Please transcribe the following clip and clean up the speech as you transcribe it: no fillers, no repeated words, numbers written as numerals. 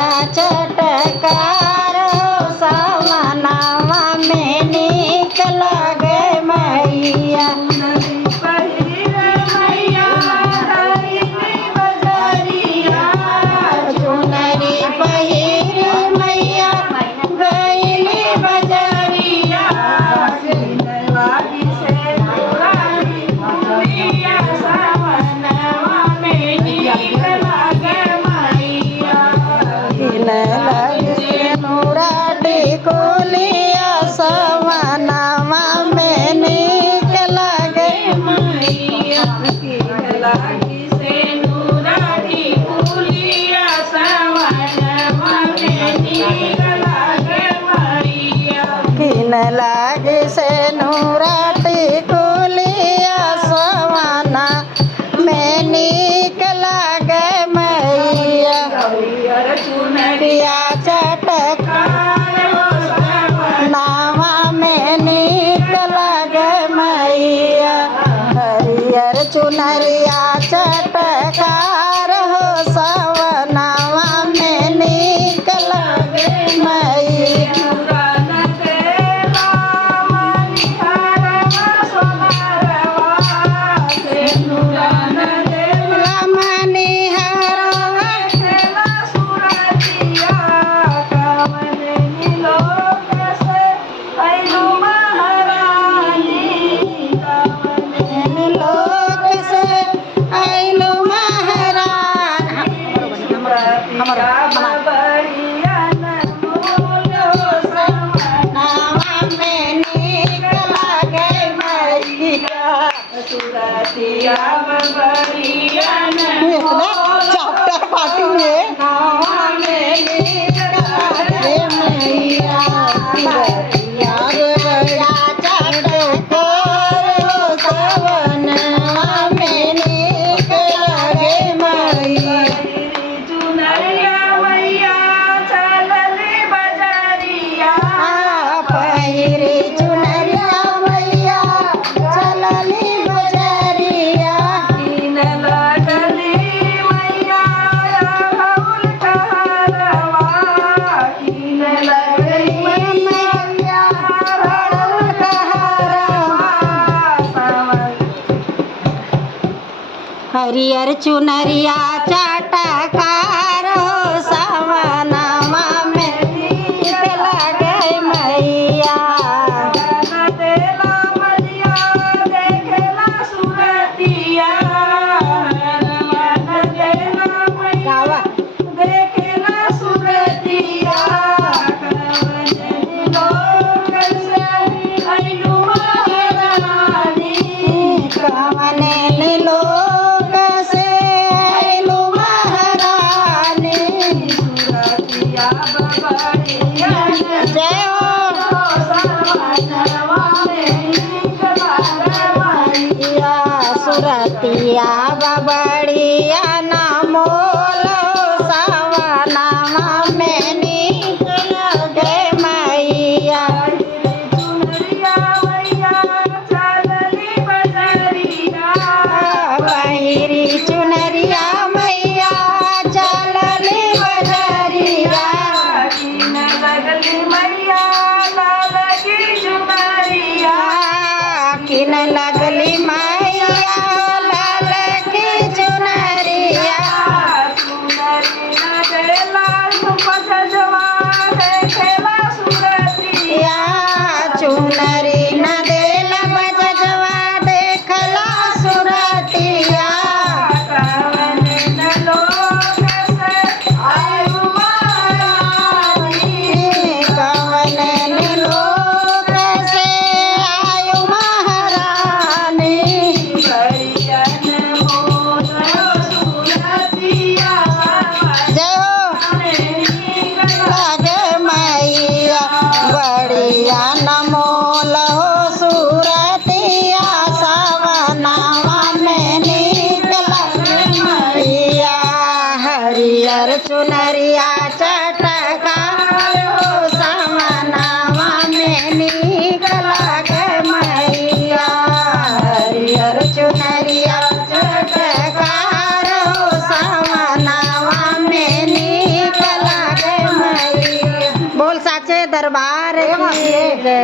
चुनरिया चटकार सवनवा में नीक लगे मैया चुनरी पहिर मैया गईली बजरिया टिकुलिया सवनवा में नीक लगे मैया किन लागे से नूरा टिकुलिया सवना में नीक लगे मैया चुनरिया चटकार नावा में नीक लगे मैया हरियर चुनरिया चटकार हो सवनवा में नीक लगे मैया चैप्टर पार्टी में हरियर चुनरिया चटकार सवनवा में नीक लगे मैया सुरतिया बबड़िया मोल सवनवा में नीक लगे मैया पहिरी चुनरिया मैया चलली बजरिया किन लगली मैया लाल की चुनरिया चुनरी न देला बजवा देखला सुरतिया चुनरिया चटकार सवनवा में नीक लगे मैया हरियर चुनरिया चटकार सवनवा में नीक लगे। दरबार जय की माँ। जय।